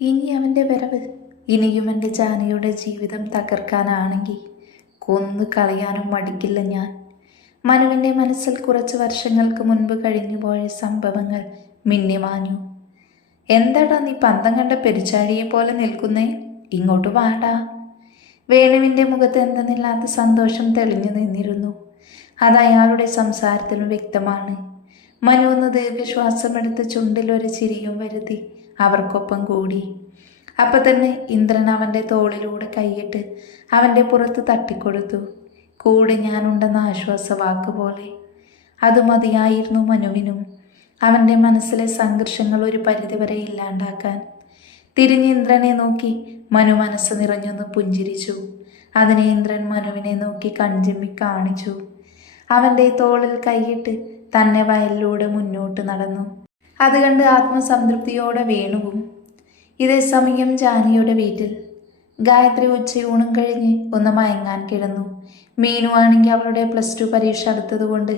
ഇനി അവന്റെ വരവ് ഇനിയും എന്റെ ജാനയുടെ ജീവിതം തകർക്കാനാണെങ്കിൽ കൊന്നു കളയാനും മടിക്കില്ല ഞാൻ. മനുവിന്റെ മനസ്സിൽ കുറച്ച് വർഷങ്ങൾക്ക് മുൻപ് കഴിഞ്ഞുപോയ സംഭവങ്ങൾ മിന്നിമാഞ്ഞു എന്താടാ നീ പന്തം കണ്ട പെരിച്ചാഴിയെ പോലെ നിൽക്കുന്നേ? ഇങ്ങോട്ട് വാടാ. വേണുവിന്റെ മുഖത്ത് എന്തെന്നില്ലാത്ത സന്തോഷം തെളിഞ്ഞു നിന്നിരുന്നു. അത് അയാളുടെ സംസാരത്തിലും വ്യക്തമാണ്. മനു ഒന്ന് ദീർഘശ്വാസമെടുത്ത് ചുണ്ടിൽ ഒരു ചിരിയും വരുത്തി അവർക്കൊപ്പം കൂടി. അപ്പൊ തന്നെ ഇന്ദ്രൻ അവന്റെ തോളിലൂടെ കൈയിട്ട് അവന്റെ പുറത്ത് തട്ടിക്കൊടുത്തു. കൂടെ ഞാനുണ്ടെന്ന ആശ്വാസവാക്ക് പോലെ. അത് മതിയായിരുന്നു മനുവിനും. അവന്റെ മനസ്സിലെ സംഘർഷങ്ങൾ ഒരു പരിധിവരെ ഇല്ലാണ്ടാക്കാൻ. തിരിഞ്ഞ് ഇന്ദ്രനെ നോക്കി മനു മനസ്സ് നിറഞ്ഞൊന്ന് പുഞ്ചിരിച്ചു. അതിനെ ഇന്ദ്രൻ മനുവിനെ നോക്കി കൺചിമ്മി കാണിച്ചു. അവന്റെ തോളിൽ കൈയിട്ട് തന്നെ വയലിലൂടെ മുന്നോട്ട് നടന്നു. അത് കണ്ട് ആത്മസംതൃപ്തിയോടെ വേണുവും. ഇതേ സമയം ജാനിയുടെ വീട്ടിൽ. ഗായത്രി ഉച്ചയൂണും കഴിഞ്ഞ് ഒന്ന് മയങ്ങാൻ കിടന്നു. മീനു ആണെങ്കിൽ അവളുടെ പ്ലസ് ടു പരീക്ഷ അടുത്തതുകൊണ്ട്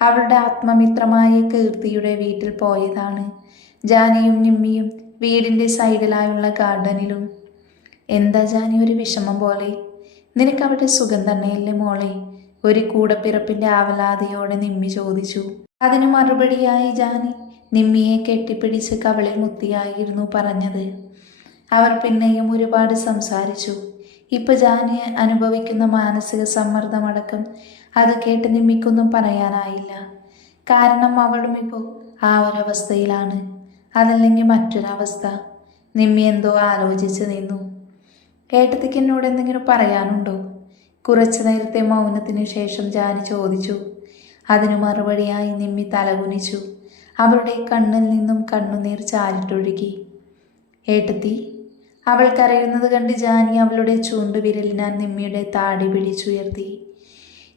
അവളുടെ ആത്മമിത്രമായ കീർത്തിയുടെ വീട്ടിൽ പോയതാണ്. ജാനിയും നിമ്മിയും വീടിന്റെ സൈഡിലായുള്ള ഗാർഡനിലും. എന്താ ജാനി ഒരു വിഷമം പോലെ? നിനക്ക് അവിടെ സുഖം തന്നെയല്ലേ മോളെ? ഒരു കൂടപ്പിറപ്പിന്റെ ആവലാതിയോടെ നിമ്മി ചോദിച്ചു. അതിന് മറുപടിയായി ജാനി നിമ്മിയെ കെട്ടിപ്പിടിച്ച് കവളിൽ മുത്തിയായിരുന്നു പറഞ്ഞത്. അവർ പിന്നെയും ഒരുപാട് സംസാരിച്ചു. ഇപ്പൊ ജാനി അനുഭവിക്കുന്ന മാനസിക സമ്മർദ്ദമടക്കം അത് കേട്ട് നിമ്മിക്കൊന്നും പറയാനായില്ല. കാരണം അവളും ഇപ്പോൾ ആ ഒരവസ്ഥയിലാണ്. അതല്ലെങ്കിൽ മറ്റൊരവസ്ഥ. നിമ്മി എന്തോ ആലോചിച്ച് നിന്നു. ഏട്ടത്തിക്ക് എന്നോട് എന്തെങ്കിലും പറയാനുണ്ടോ? കുറച്ചു നേരത്തെ മൗനത്തിന് ശേഷം ജാനി ചോദിച്ചു. അതിനു മറുപടിയായി നിമ്മി തലകുനിച്ചു. അവളുടെ കണ്ണിൽ നിന്നും കണ്ണുനീർ ചാരിട്ടൊഴുകി. ഏട്ടത്തി അവൾ കരയുന്നത് കണ്ട് ജാനി അവളുടെ ചൂണ്ടുവിരലിനാൽ നിമ്മിയുടെ താടി പിടിച്ചുയർത്തി.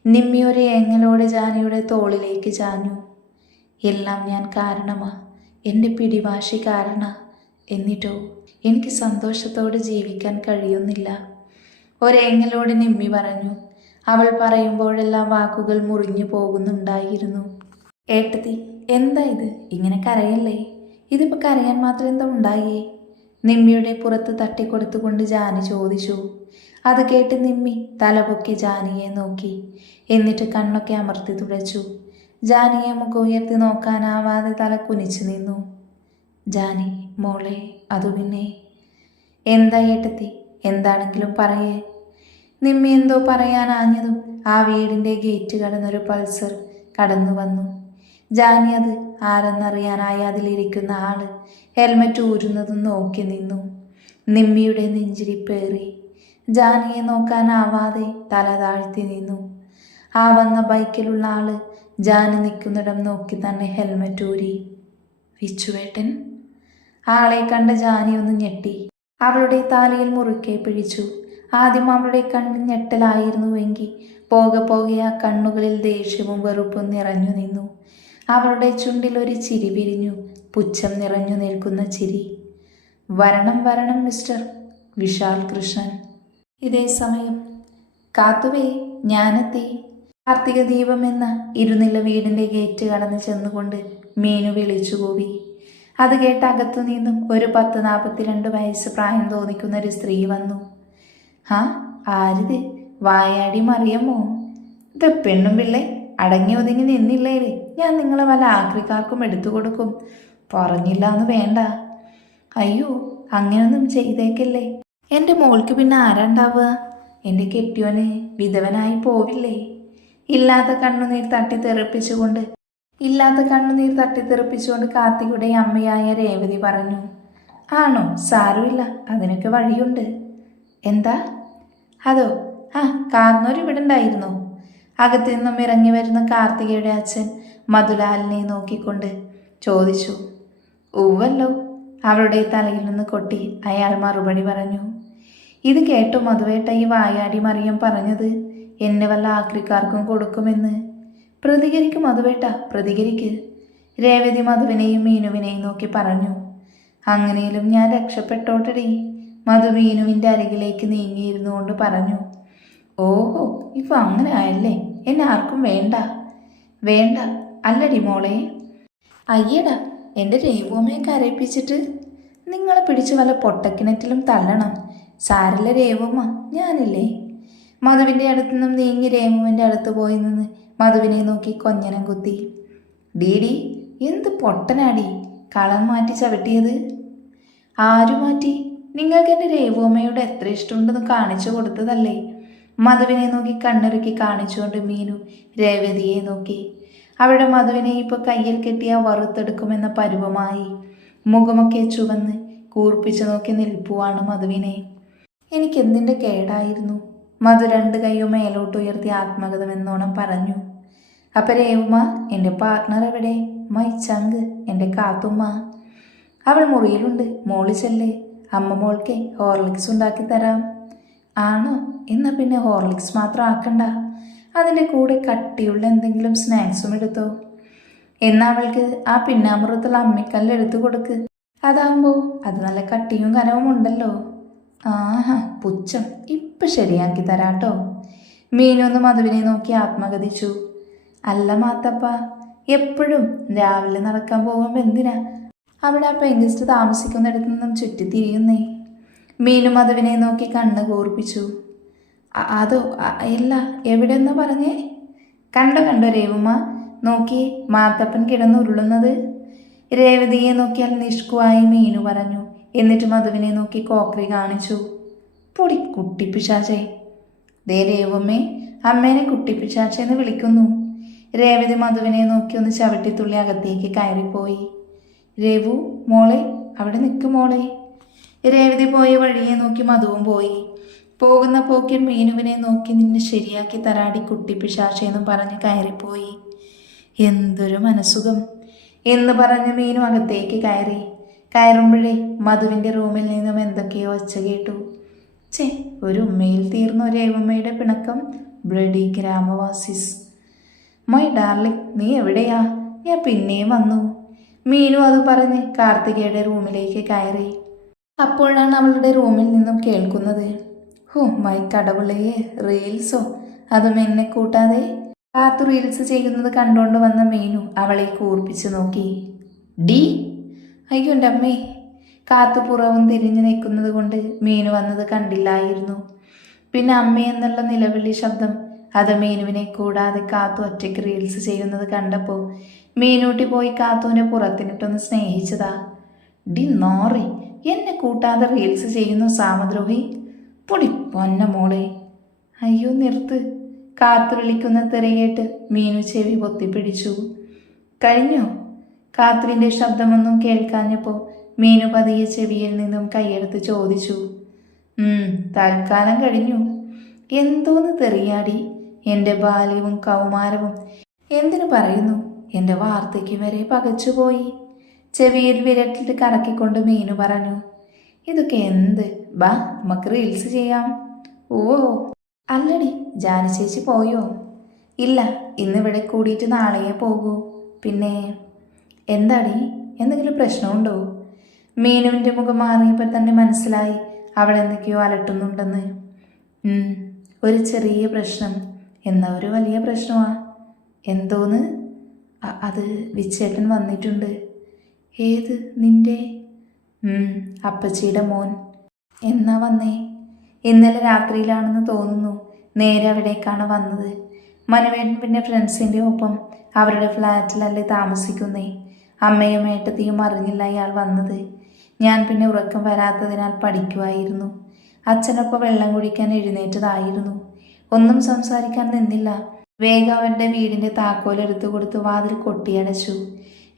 നിമ്മി ഒരു എങ്ങലോടെ ജാനിയുടെ തോളിലേക്ക് ചാഞ്ഞു. എല്ലാം ഞാൻ കാരണമാ എന്റെ പിടിവാശി കാരണ എന്നിട്ടോ എനിക്ക് സന്തോഷത്തോടെ ജീവിക്കാൻ കഴിയുന്നില്ല. ഒരേങ്ങലോട് നിമ്മി പറഞ്ഞു അവൾ പറയുമ്പോഴെല്ലാം വാക്കുകൾ മുറിഞ്ഞു പോകുന്നുണ്ടായിരുന്നു. ഏട്ടത്തി എന്താ ഇത്? ഇങ്ങനെ കരയല്ലേ? ഇതിപ്പോൾ കരയാൻ മാത്രം എന്താ ഉണ്ടായേ? നിമ്മിയുടെ പുറത്ത് തട്ടിക്കൊടുത്തുകൊണ്ട് ജാനി ചോദിച്ചു. അത് കേട്ട് നിമ്മി തലപൊക്കി ജാനിയെ നോക്കി. എന്നിട്ട് കണ്ണൊക്കെ അമർത്തി തുടച്ചു. ജാനിയെ മുഖം ഉയർത്തി നോക്കാനാവാതെ തല കുനിച്ചു നിന്നു. ജാനി മോളെ അതു പിന്നെ? എന്താ ഏട്ടത്തി? എന്താണെങ്കിലും പറയേ. നിമ്മി എന്തോ പറയാനാഞ്ഞതും ആ വീടിന്റെ ഗേറ്റ് കടന്നൊരു പൾസർ കടന്നു വന്നു. ജാനി അത് ആരെന്നറിയാനായി അതിലിരിക്കുന്ന ആൾ ഹെൽമറ്റ് ഊരുന്നതും നോക്കി നിന്നു. നിമ്മിയുടെ നെഞ്ചിരിപ്പേറി ജാനിയെ നോക്കാനാവാതെ തല താഴ്ത്തി നിന്നു. ആ വന്ന ബൈക്കിലുള്ള ആൾ ജാനി നിൽക്കുന്നിടം നോക്കി തന്നെ ഹെൽമറ്റ് ഊരി. വിച്ചുവേട്ടൻ? ആളെ കണ്ട ജാനി ഒന്ന് ഞെട്ടി. അവളുടെ താലിയിൽ മുറുക്കെ പിടിച്ചു ആദ്യം അവളുടെ കണ്ണ് ഞെട്ടലായിരുന്നുവെങ്കിൽ പോകെ പോകെ ആ കണ്ണുകളിൽ ദേഷ്യവും വെറുപ്പും നിറഞ്ഞു നിന്നു. അവളുടെ ചുണ്ടിൽ ഒരു ചിരി വിരിഞ്ഞു. പുച്ഛം നിറഞ്ഞു നിൽക്കുന്ന ചിരി. വരണം വരണം മിസ്റ്റർ വിശാൽ കൃഷ്ണൻ. ഇതേ സമയം കാത്തുവേ ഞാനെത്തി. കാർത്തിക ദീപം എന്ന ഇരുനില വീടിന്റെ ഗേറ്റ് കടന്ന് ചെന്നുകൊണ്ട് മീനു വിളിച്ചു അത് കേട്ട് അകത്തു നിന്നും ഒരു പത്ത് നാൽപ്പത്തിരണ്ട് വയസ്സ് പ്രായം തോന്നിക്കുന്ന ഒരു സ്ത്രീ വന്നു. ഹാ ആരിത്? വായാടി മറിയമ്മോ ഇത് പെണ്ണും പിള്ളേ അടങ്ങി ഒതുങ്ങി നിന്നില്ലേ ഞാൻ നിങ്ങളെ വല്ല ആക്രിക്കാർക്കും എടുത്തു കൊടുക്കും. പറഞ്ഞില്ല എന്ന് വേണ്ട. അയ്യോ അങ്ങനൊന്നും ചെയ്തേക്കല്ലേ. എന്റെ മോൾക്ക് പിന്നെ ആരാണ്ടാവുക എന്റെ കെട്ടിയോനെ വിധവനായി പോവില്ലേ? ഇല്ലാത്ത കണ്ണുനീർ തട്ടി തെറിപ്പിച്ചുകൊണ്ട് ഇല്ലാത്ത കണ്ണുനീർ തട്ടി തെറിപ്പിച്ചുകൊണ്ട് കാർത്തികയുടെ അമ്മയായ രേവതി പറഞ്ഞു ആണോ? സാരമില്ല. അതിനൊക്കെ വഴിയുണ്ട്. എന്താ? അതോ ആ കാർന്നൂർ ഇവിടെ ഉണ്ടായിരുന്നോ. അകത്തു നിന്നും ഇറങ്ങി വരുന്ന കാർത്തികയുടെ അച്ഛൻ മധുലാലിനെ നോക്കിക്കൊണ്ട് ചോദിച്ചു ഉവ്വല്ലോ. അവളുടെ തലയിൽ നിന്ന് കൊട്ടി അയാൾ മറുപടി പറഞ്ഞു ഇത് കേട്ടു മധുവേട്ട ഈ വായാടി മറിയം പറഞ്ഞത് എന്നെ വല്ല ആക്രിക്കാർക്കും കൊടുക്കുമെന്ന്. പ്രതികരിക്കും മധുവേട്ട പ്രതികരിക്ക്. രേവതി മധുവിനെയും മീനുവിനെയും നോക്കി പറഞ്ഞു അങ്ങനെയും ഞാൻ രക്ഷപ്പെട്ടോട്ടടി. മധു മീനുവിന്റെ അരികിലേക്ക് നീങ്ങിയിരുന്നു കൊണ്ട് പറഞ്ഞു ഓഹോ ഇപ്പം അങ്ങനെ ആയല്ലേ? എന്നെ ആർക്കും വേണ്ട. വേണ്ട അല്ലടി മോളെ. അയ്യടാ എന്റെ രേവുമ്മയെ കരയിപ്പിച്ചിട്ട് നിങ്ങളെ പിടിച്ച് വല്ല പൊട്ടക്കിണറ്റിലും തള്ളണം. സാരല്ല രേവമ്മ ഞാനല്ലേ? മധുവിന്റെ അടുത്തു നിന്നും നീങ്ങി രേമുവിന്റെ അടുത്ത് പോയി നിന്ന് മധുവിനെ നോക്കി കൊഞ്ഞനം കുത്തി. ഡീഡി എന്ത് പൊട്ടനാടി? കളം മാറ്റി ചവിട്ടിയത്. ആരു മാറ്റി? നിങ്ങൾക്ക് എന്റെ രേവുമ്മയോട് എത്ര ഇഷ്ടമുണ്ടെന്ന് കാണിച്ചു കൊടുത്തതല്ലേ? മധുവിനെ നോക്കി കണ്ണിറുക്കി കാണിച്ചുകൊണ്ട് മീനു രേവതിയെ നോക്കി. അവിടെ മധുവിനെ ഇപ്പോൾ കയ്യിൽ കെട്ടിയ വറുത്തെടുക്കുമെന്ന പരുവമായി. മുഖമൊക്കെ ചുവന്ന് കൂർപ്പിച്ചു നോക്കി നിൽപ്പുവാണ് മധുവിനെ. എനിക്കെന്തിന്റെ കേടായിരുന്നു? മധു രണ്ട് കൈയും മേലോട്ട് ഉയർത്തി ആത്മഗതമെന്നോണം പറഞ്ഞു. അപ്പം രേവുമ്മ എന്റെ പാർട്ണർ എവിടെ? മൈ ചങ്ക് എന്റെ കാത്തുമ്മ. അവൾ മുറിയിലുണ്ട് മോളി ചെല്ലേ. അമ്മ മോൾക്ക് ഹോർലിക്സ് ഉണ്ടാക്കി തരാം. ആണോ? എന്നാ പിന്നെ ഹോർലിക്സ് മാത്രം ആക്കണ്ട. അതിന്റെ കൂടെ കട്ടിയുള്ള എന്തെങ്കിലും സ്നാക്സും എടുത്തോ. എന്നാ അവൾക്ക് ആ പിന്നാമ്പുറത്തുള്ള അമ്മിക്കല്ല് എടുത്തു കൊടുക്ക്. അതാകുമ്പോ അത് നല്ല കട്ടിയും കനവും ഉണ്ടല്ലോ. ആഹാ പുച്ഛം. ഇപ്പൊ ശരിയാക്കി തരാട്ടോ. മീനൊന്ന് മധുവിനെ നോക്കി ആത്മഗതിച്ചു. അല്ല മാത്തപ്പ എപ്പോഴും രാവിലെ നടക്കാൻ പോകുമ്പോൾ എന്തിനാ? അവിടെ ആ പെങ്കിസ്റ്റ് താമസിക്കുന്നിടത്തു നിന്നും ചുറ്റിത്തിരിയുന്നേ. മീനു മധുവിനെ നോക്കി കണ്ണ് കൂർപ്പിച്ചു. അതോ ഇല്ല. എവിടെയെന്ന് പറഞ്ഞേ? കണ്ടോ കണ്ടോ രേവുമ്മ നോക്കി മാത്തപ്പൻ കിടന്ന് ഉരുളുന്നത് രേവതിയെ നോക്കിയാൽ നിഷ്കുവായി മീനു പറഞ്ഞു. എന്നിട്ട് മധുവിനെ നോക്കി കോക്രി കാണിച്ചു. പൊടി കുട്ടിപ്പിശാചേ ദേ രേവമ്മേ അമ്മേനെ കുട്ടിപ്പിശാച്ചെന്ന് വിളിക്കുന്നു. രേവതി മധുവിനെ നോക്കി ഒന്ന് ചവിട്ടിത്തുള്ളി അകത്തേക്ക് കയറിപ്പോയി. രേവു മോളെ അവിടെ നിൽക്കും മോളെ. രേവതി പോയ വഴിയെ നോക്കി മധുവും പോയി. പോകുന്ന പോക്കിൽ മീനുവിനെ നോക്കി നിന്നെ ശരിയാക്കി തരാടി കുട്ടി പിശാശയെന്ന് പറഞ്ഞ് കയറിപ്പോയി. എന്തൊരു മനസുഖം എന്ന് പറഞ്ഞ് മീനു അകത്തേക്ക് കയറി. കയറുമ്പോഴേ മധുവിന്റെ റൂമിൽ നിന്നും എന്തൊക്കെയോ ഒച്ച കേട്ടു. ചേ ഒരു ഉമ്മയിൽ തീർന്ന ഒരു ഏവമ്മയുടെ പിണക്കം. ബ്ലഡി ഗ്രാമവാസിസ് മൈ ഡാർലിംഗ് നീ എവിടെയാ? ഞാൻ പിന്നെയും വന്നു. മീനു അത് പറഞ്ഞ് കാർത്തികയുടെ റൂമിലേക്ക് കയറി. അപ്പോഴാണ് അവളുടെ റൂമിൽ നിന്നും കേൾക്കുന്നത്. ഹോ മൈ കടവിളയെ റീൽസോ? അതും എന്നെ കൂട്ടാതെ? കാത്തു റീൽസ് ചെയ്യുന്നത് കണ്ടുകൊണ്ട് വന്ന മീനു അവളെ കൂർപ്പിച്ചു നോക്കി. ഡി? അയ്യോ എന്റെ അമ്മേ. കാത്തു പുറവും തിരിഞ്ഞു നിൽക്കുന്നത് കൊണ്ട് മീനു വന്നത് കണ്ടില്ലായിരുന്നു. പിന്നെ അമ്മ എന്നുള്ള നിലവിളി ശബ്ദം അത് മീനുവിനെ കൂടാതെ കാത്തു ഒറ്റയ്ക്ക് റീൽസ് ചെയ്യുന്നത് കണ്ടപ്പോൾ മീനൂട്ടി പോയി കാത്തുവിനെ പുറത്തിനിട്ടൊന്ന് സ്നേഹിച്ചതാ. D nori. എന്നെ കൂട്ടാതെ റീൽസ് ചെയ്യുന്നു സാമദ്രോഹി. പൊടി പൊന്ന മോളെ. അയ്യോ നിർത്ത്. കാത്തു വിളിക്കുന്ന തെറിയേട്ട് മീനു ചെവി പൊത്തിപ്പിടിച്ചു. കഴിഞ്ഞോ? കാത്തുവിന്റെ ശബ്ദമൊന്നും കേൾക്കാഞ്ഞപ്പോൾ മീനു പതിയെ ചെവിയിൽ നിന്നും കൈയെടുത്ത് ചോദിച്ചു. തൽക്കാലം കഴിഞ്ഞു. എന്തോന്ന് തെറിയാടി? എന്റെ ബാല്യവും കൗമാരവും എന്തിനു പറയുന്നു? എന്റെ വാർത്തയ്ക്ക് വരെ പകച്ചുപോയി. ചെവിയിൽ വിരട്ടിട്ട് കറക്കിക്കൊണ്ട് മീനു പറഞ്ഞു ഇതൊക്കെ എന്ത്? ബാ നമുക്ക് റീൽസ് ചെയ്യാം. ഓ അല്ലടി ജാനി ചേച്ചി പോയോ? ഇല്ല ഇന്നിവിടെ കൂടിയിട്ട് നാളെയേ പോകൂ. പിന്നെ എന്താടി? എന്തെങ്കിലും പ്രശ്നമുണ്ടോ? മീനുവിന്റെ മുഖം മാറിയപ്പോൾ തന്നെ മനസ്സിലായി അവൾ എന്തൊക്കെയോ അലട്ടുന്നുണ്ടെന്ന്. ഒരു ചെറിയ പ്രശ്നം. എന്നാ ഒരു വലിയ പ്രശ്നമാ? എന്തോന്ന്? അത് വിച്ചേട്ടൻ വന്നിട്ടുണ്ട്. ഏത്? നിന്റെ? അപ്പച്ചിയുടെ മോൻ. എന്നാ വന്നേ? ഇന്നലെ രാത്രിയിലാണെന്ന് തോന്നുന്നു. നേരെ അവിടേക്കാണ് വന്നത്. മനുവേട്ടൻ പിന്നെ ഫ്രണ്ട്സിന്റെ ഒപ്പം അവരുടെ ഫ്ലാറ്റിലല്ലേ താമസിക്കുന്നേ. അമ്മയും ഏട്ടത്തിയും അറിഞ്ഞില്ല അയാൾ വന്നത്. ഞാൻ പിന്നെ ഉറക്കം വരാത്തതിനാൽ പഠിക്കുമായിരുന്നു അച്ഛനൊപ്പം വെള്ളം കുടിക്കാൻ എഴുന്നേറ്റതായിരുന്നു. ഒന്നും സംസാരിക്കാൻ നിന്നില്ല. വേഗം അവരുടെ വീടിന്റെ താക്കോലെടുത്ത് കൊടുത്ത് വാതിൽ കൊട്ടിയടച്ചു.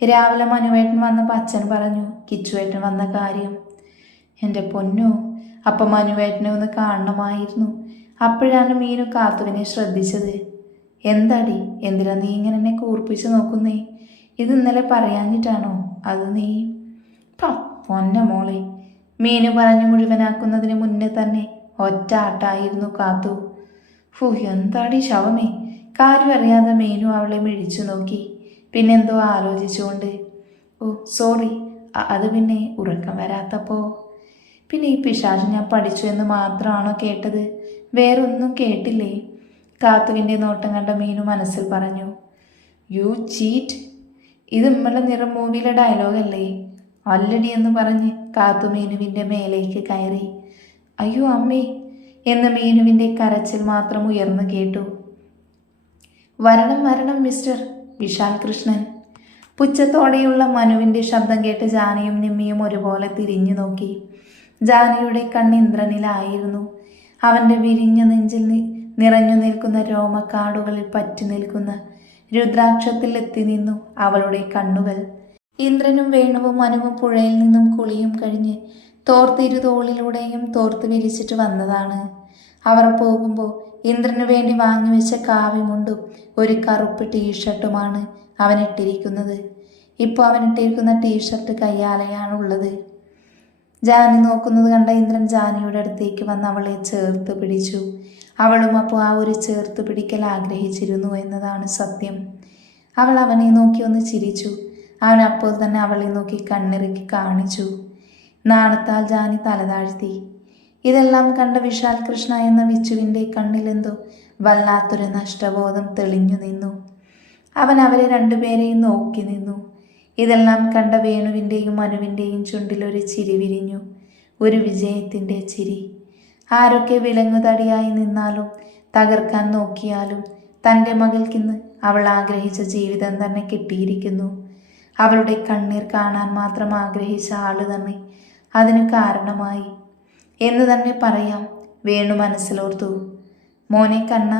രാവിലെ മനുവേട്ടൻ വന്നപ്പോൾ അച്ഛൻ പറഞ്ഞു കിച്ചുവേട്ടൻ വന്ന കാര്യം എന്റെ പൊന്നോ അപ്പം മനുവേട്ടനെ ഒന്ന് കാണണമായിരുന്നു. അപ്പോഴാണ് മീനു കാത്തുവിനെ ശ്രദ്ധിച്ചത്. എന്താടി എന്തിനാ നീ ഇങ്ങനെ എന്നെ കൂർപ്പിച്ച് നോക്കുന്നേ? ഇത് ഇന്നലെ പറയാഞ്ഞിട്ടാണോ അത് നീ? പൊന്ന മോളെ. മീനു പറഞ്ഞു മുഴുവനാക്കുന്നതിന് മുന്നേ തന്നെ ഒറ്റ ആട്ടായിരുന്നു കാത്തു. ഫു എന്താടി ശവമേ? കാര്യം അറിയാതെ മീനു അവളെ മിഴിച്ചു നോക്കി. പിന്നെന്തോ ആലോചിച്ചുകൊണ്ട് ഓ സോറി അത് പിന്നെ ഉറക്കം വരാത്തപ്പോ? പിന്നെ ഈ പിശാച് ഞാൻ പഠിച്ചു എന്ന് മാത്രമാണോ കേട്ടത്? വേറൊന്നും കേട്ടില്ലേ? കാത്തുവിന്റെ നോട്ടം കണ്ട മീനു മനസ്സിൽ പറഞ്ഞു യു ചീറ്റ് ഇത് ഇമ്മളെ നിറം മൂവിയിലെ ഡയലോഗല്ലേ? അല്ലടി എന്ന് പറഞ്ഞ് കാത്തു മീനുവിന്റെ മേലേക്ക് കയറി. അയ്യോ അമ്മേ എന്ന് മീനുവിന്റെ കരച്ചിൽ മാത്രം ഉയർന്നു കേട്ടു. വരണം വരണം മിസ്റ്റർ വിശാൽ കൃഷ്ണൻ. പുച്ഛത്തോടെയുള്ള മനുവിന്റെ ശബ്ദം കേട്ട് ജാനയും നിമ്മിയും ഒരുപോലെ തിരിഞ്ഞു നോക്കി. ജാനയുടെ കണ്ണിന്ദ്രനിലായിരുന്നു. അവന്റെ വിരിഞ്ഞ നെഞ്ചിൽ നിറഞ്ഞു നിൽക്കുന്ന രോമക്കാടുകളിൽ പറ്റി നിൽക്കുന്ന രുദ്രാക്ഷത്തിൽ എത്തി നിന്നു അവളുടെ കണ്ണുകൾ. ഇന്ദ്രനും വേണുവും മനുവും പുഴയിൽ നിന്നും കുളിയും കഴിഞ്ഞ് തോർത്തിരുതോളിലൂടെയും തോർത്ത് വിരിച്ചിട്ട് വന്നതാണ്. അവർ പോകുമ്പോൾ ഇന്ദ്രനു വേണ്ടി വാങ്ങിവെച്ച കാവിമുണ്ടും ഒരു കറുപ്പ് ടീഷർട്ടുമാണ് അവനിട്ടിരിക്കുന്നത് ഇപ്പോൾ അവനിട്ടിരിക്കുന്ന ടീഷർട്ട് കയ്യാലെയാണുള്ളത്. ജാനി നോക്കുന്നത് കണ്ട ഇന്ദ്രൻ ജാനിയുടെ അടുത്തേക്ക് വന്ന് അവളെ ചേർത്ത് പിടിച്ചു. അവളും അപ്പോൾ ആ ഒരു ചേർത്ത് പിടിക്കൽ ആഗ്രഹിച്ചിരുന്നു എന്നതാണ് സത്യം. അവൾ അവനെ നോക്കി ഒന്ന് ചിരിച്ചു. അവൻ അപ്പോൾ തന്നെ അവളെ നോക്കി കണ്ണിറുക്കി കാണിച്ചു. നാണത്താൽ ജാനി തലതാഴ്ത്തി. ഇതെല്ലാം കണ്ട വിശാൽ കൃഷ്ണ എന്ന വിച്ചുവിന്റെ കണ്ണിലെന്തോ വല്ലാത്തൊരു നഷ്ടബോധം തെളിഞ്ഞു നിന്നു. അവൻ അവരെ രണ്ടുപേരെയും നോക്കി നിന്നു. ഇതെല്ലാം കണ്ട വേണുവിന്റെയും മനുവിന്റെയും ചുണ്ടിലൊരു ചിരി വിരിഞ്ഞു. ഒരു വിജയത്തിന്റെ ചിരി. ആരൊക്കെ വിലങ്ങുതടിയായി നിന്നാലും തകർക്കാൻ നോക്കിയാലും തന്റെ മകൾക്കിന്ന് അവൾ ആഗ്രഹിച്ച ജീവിതം തന്നെ കിട്ടിയിരിക്കുന്നു. അവളുടെ കണ്ണീർ കാണാൻ മാത്രം ആഗ്രഹിച്ച ആൾ തന്നെ അതിന് കാരണമായി. എന്ന് തന്നെ പറയാം വേണു മനസ്സിലോർത്തു. മോനെ കണ്ണ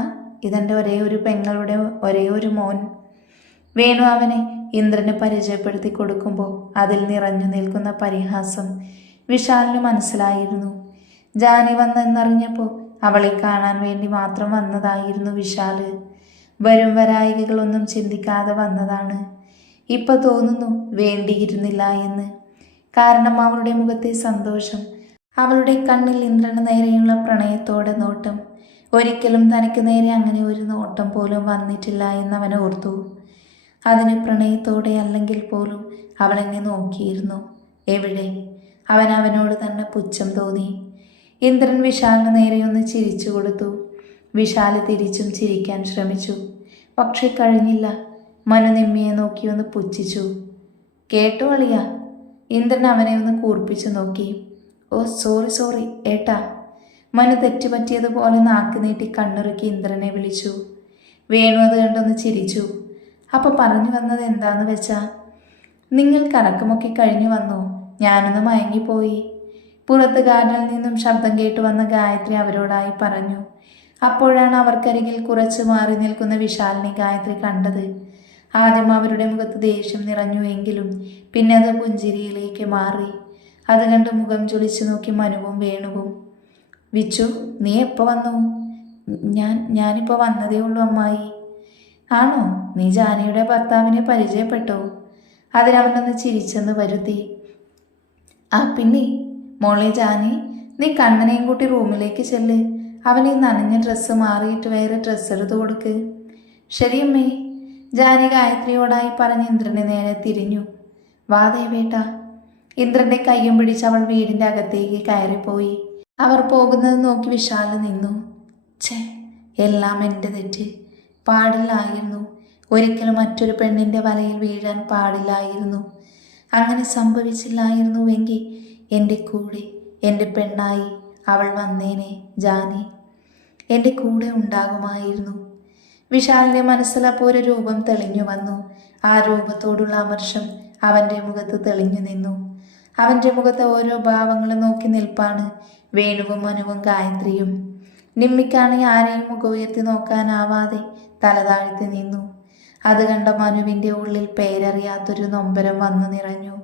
ഇതെന്റെ ഒരേ ഒരു പെങ്ങളുടെ ഒരേ ഒരു മോൻ. വേണു അവനെ ഇന്ദ്രന് പരിചയപ്പെടുത്തി കൊടുക്കുമ്പോൾ അതിൽ നിറഞ്ഞു നിൽക്കുന്ന പരിഹാസം വിശാലിന് മനസ്സിലായിരുന്നു. ജാനി വന്നെന്നറിഞ്ഞപ്പോൾ അവളെ കാണാൻ വേണ്ടി മാത്രം വന്നതായിരുന്നു വിശാൽ. വരും വരായികകളൊന്നും ചിന്തിക്കാതെ വന്നതാണ്. ഇപ്പൊ തോന്നുന്നു വേണ്ടിയിരുന്നില്ല എന്ന്. കാരണം അവളുടെ മുഖത്തെ സന്തോഷം അവളുടെ കണ്ണിൽ ഇന്ദ്രന് നേരെയുള്ള പ്രണയത്തോടെ നോട്ടം. ഒരിക്കലും തനിക്ക് നേരെ അങ്ങനെ ഒരു നോട്ടം പോലും വന്നിട്ടില്ല എന്ന് അവൻ ഓർത്തു. അതിന് പ്രണയത്തോടെ അല്ലെങ്കിൽ പോലും അവളെന്നെ നോക്കിയിരുന്നു. എവിടെ? അവൻ അവനോട് തന്നെ പുച്ഛം തോന്നി. ഇന്ദ്രൻ വിശാലിന് നേരെയൊന്ന് ചിരിച്ചു കൊടുത്തു. വിശാൽ തിരിച്ചും ചിരിക്കാൻ ശ്രമിച്ചു. പക്ഷെ കഴിഞ്ഞില്ല. മനു നിമ്മിയെ നോക്കി ഒന്ന് പുച്ഛിച്ചു. കേട്ടോ അളിയ? ഇന്ദ്രൻ അവനെ ഒന്ന് കൂർപ്പിച്ചു നോക്കി. ഓ സോറി സോറി ഏട്ടാ. മനു തെറ്റുപറ്റിയതുപോലെ നാക്ക് നീട്ടി കണ്ണുറുക്കി ഇന്ദ്രനെ വിളിച്ചു. വേണു അത് കണ്ടൊന്ന് ചിരിച്ചു. അപ്പോൾ പറഞ്ഞു വന്നത് എന്താന്ന് വെച്ചാ നിങ്ങൾ കറക്കമൊക്കെ കഴിഞ്ഞു വന്നു. ഞാനൊന്ന് മയങ്ങിപ്പോയി. പുറത്ത് ഗാർഡനിൽ നിന്നും ശബ്ദം കേട്ടു വന്ന ഗായത്രി അവരോടായി പറഞ്ഞു അപ്പോഴാണ് അവർക്കരികിൽ കുറച്ച് മാറി നിൽക്കുന്ന വിശാലിനെ ഗായത്രി കണ്ടത്. ആദ്യം അവരുടെ മുഖത്ത് ദേഷ്യം നിറഞ്ഞു എങ്കിലും പിന്നെ അത് പുഞ്ചിരിയിലേക്ക് മാറി. അത് കണ്ട് മുഖം ചൊളിച്ചു നോക്കി മനുവും വേണുവും. വിച്ചു നീ എപ്പോൾ വന്നു? ഞാൻ ഞാനിപ്പോൾ വന്നതേ ഉള്ളൂ അമ്മായി. ആണോ? നീ ജാനിയുടെ ഭർത്താവിനെ പരിചയപ്പെട്ടോ? അതിനവനൊന്ന് ചിരിച്ചെന്ന് വരുത്തി. ആ പിന്നെ മോളെ ജാനി നീ കണ്ണനെയും കൂട്ടി റൂമിലേക്ക് ചെല്ല്. അവൻ ഈ നനഞ്ഞ ഡ്രസ്സ് മാറിയിട്ട് വേറെ ഡ്രസ്സ് എടുത്ത് കൊടുക്ക്. ശരിയമ്മേ. ജാനി ഗായത്രിയോടായി പറഞ്ഞ് ഇന്ദ്രനെ നേരെ തിരിഞ്ഞു. വാ ദേവേട്ട. ഇന്ദ്രന്റെ കയ്യും പിടിച്ച് അവൾ വീടിന്റെ അകത്തേക്ക് കയറിപ്പോയി. അവർ പോകുന്നത് നോക്കി വിശാല നിന്നു. ഛേ എല്ലാം എന്റെ തെറ്റ്. പാടില്ലായിരുന്നു. ഒരിക്കലും മറ്റൊരു പെണ്ണിന്റെ വലയിൽ വീഴാൻ പാടില്ലായിരുന്നു. അങ്ങനെ സംഭവിച്ചില്ലായിരുന്നുവെങ്കിൽ എന്റെ കൂടെ എന്റെ പെണ്ണായി അവൾ വന്നേനെ ജാനി. എന്റെ കൂടെ ഉണ്ടാകുമായിരുന്നു. വിശാലിന്റെ മനസ്സിൽ അപ്പോൾ ഒരു രൂപം തെളിഞ്ഞു വന്നു. ആ രൂപത്തോടുള്ള അമർഷം അവന്റെ മുഖത്ത് തെളിഞ്ഞു നിന്നു. അവന്റെ മുഖത്തെ ഓരോ ഭാവങ്ങളും നോക്കി നിൽപ്പാണ് വേണുവും മനുവും ഗായത്രിയും. നിമ്മിക്കാണെങ്കിൽ ആരെയും മുഖ ഉയർത്തി നോക്കാനാവാതെ തലതാഴ്ത്തി നിന്നു. അത് കണ്ട മനുവിന്റെ ഉള്ളിൽ പേരറിയാത്തൊരു നൊമ്പരം വന്നു നിറഞ്ഞു.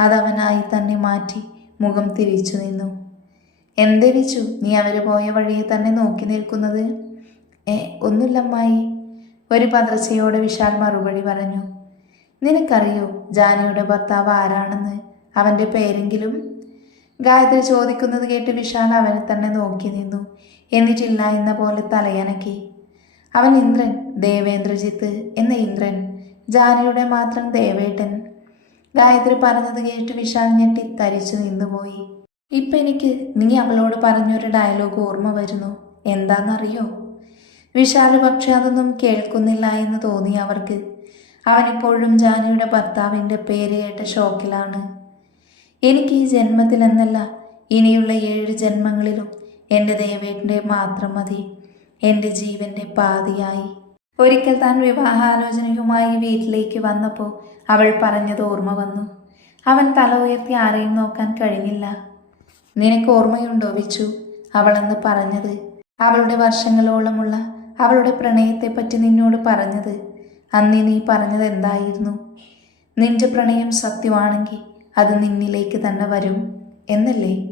അതവനായി തന്നെ മാറ്റി മുഖം തിരിച്ചു നിന്നു. എന്തേ വിച്ചു നീ അവർ പോയ വഴിയെ തന്നെ നോക്കി നിൽക്കുന്നത്? ഏ ഒന്നുമില്ലമ്മായി ഒരു പതർച്ചയോടെ വിശാൽ മറുപടി പറഞ്ഞു. നിനക്കറിയോ ജാനിയുടെ ഭർത്താവ് ആരാണെന്ന്? അവന്റെ പേരെങ്കിലും? ഗായത്രി ചോദിക്കുന്നത് കേട്ട് വിശാൽ അവനെ തന്നെ നോക്കി നിന്നു. എന്നിട്ടില്ല എന്ന പോലെ തലയനക്കി. അവൻ ഇന്ദ്രൻ ദേവേന്ദ്രജിത്ത് എന്ന ഇന്ദ്രൻ ജാനയുടെ മാത്രം ദേവേട്ടൻ. ഗായത്രി പറഞ്ഞത് കേട്ട് വിശാൽ ഞെട്ടി തരിച്ചു നിന്നുപോയി. ഇപ്പം എനിക്ക് നീ അവളോട് പറഞ്ഞൊരു ഡയലോഗ് ഓർമ്മ വരുന്നു. എന്താണെന്നറിയോ വിശാൽ പക്ഷെ അതൊന്നും കേൾക്കുന്നില്ല എന്ന് തോന്നി അവർക്ക്. അവനിപ്പോഴും ജാനിയുടെ ഭർത്താവിന്റെ പേര് കേട്ട ഷോക്കിലാണ്. എനിക്ക് ഈ ജന്മത്തിലെന്നല്ല ഇനിയുള്ള ഏഴ് ജന്മങ്ങളിലും എന്റെ ദേവേട്ടന്റെ മാത്രം മതി. എന്റെ ജീവന്റെ പാതിയായി. ഒരിക്കൽ താൻ വിവാഹാലോചനയുമായി വീട്ടിലേക്ക് വന്നപ്പോൾ അവൾ പറഞ്ഞത് ഓർമ്മ വന്നു. അവൻ തല ഉയർത്തി ആരെയും നോക്കാൻ കഴിഞ്ഞില്ല. നിനക്ക് ഓർമ്മയുണ്ടോ വിച്ചു? അവളെന്ന് പറഞ്ഞത്. അവളുടെ വർഷങ്ങളോളമുള്ള അവളുടെ പ്രണയത്തെപ്പറ്റി നിന്നോട് പറഞ്ഞത്. അന്ന് നീ പറഞ്ഞത് എന്തായിരുന്നു? നിന്റെ പ്രണയം സത്യമാണെങ്കിൽ അത് നിന്നിലേക്ക് തന്നെ വരും എന്നല്ലേ?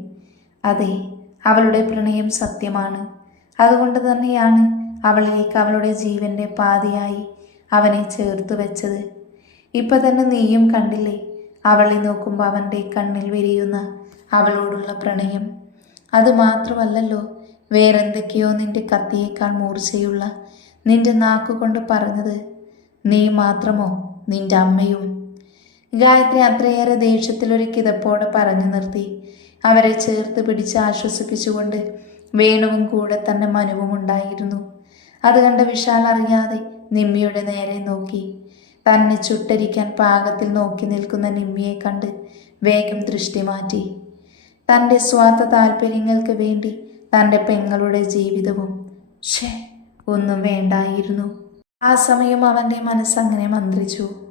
അതെ അവളുടെ പ്രണയം സത്യമാണ്. അതുകൊണ്ട് തന്നെയാണ് അവളിലേക്ക് അവളുടെ ജീവന്റെ പാതിയായി അവനെ ചേർത്തു വെച്ചത്. ഇപ്പൊ തന്നെ നീയും കണ്ടില്ലേ അവളെ നോക്കുമ്പോൾ അവന്റെ കണ്ണിൽ വിരിയുന്ന അവളോടുള്ള പ്രണയം. അത് മാത്രമല്ലല്ലോ വേറെന്തൊക്കെയോ നിന്റെ കത്തിയേക്കാൾ മൂർച്ചയുള്ള നിന്റെ നാക്കുകൊണ്ട് പറഞ്ഞത്. നീ മാത്രമോ നിന്റെ അമ്മയും? ഗായത്രി അത്രയേറെ ദേഷ്യത്തിലൊരു കിതപ്പോടെ പറഞ്ഞു നിർത്തി. അവരെ ചേർത്ത് പിടിച്ച് ആശ്വസിപ്പിച്ചുകൊണ്ട് വേണുവും കൂടെ തന്നെ മനുവും ഉണ്ടായിരുന്നു. അത് കണ്ട വിശാൽ അറിയാതെ നിമ്മിയുടെ നേരെ നോക്കി. തന്നെ ചുട്ടരിക്കാൻ പാകത്തിൽ നോക്കി നിൽക്കുന്ന നിമ്മിയെ കണ്ട് വേഗം ദൃഷ്ടി മാറ്റി. തന്റെ സ്വാർത്ഥ താല്പര്യങ്ങൾക്ക് വേണ്ടി തന്റെ പെങ്ങളുടെ ജീവിതവും ഷേ ഒന്നും വേണ്ടായിരുന്നു. ആ സമയം അവന്റെ മനസ്സങ്ങനെ മന്ത്രിച്ചു.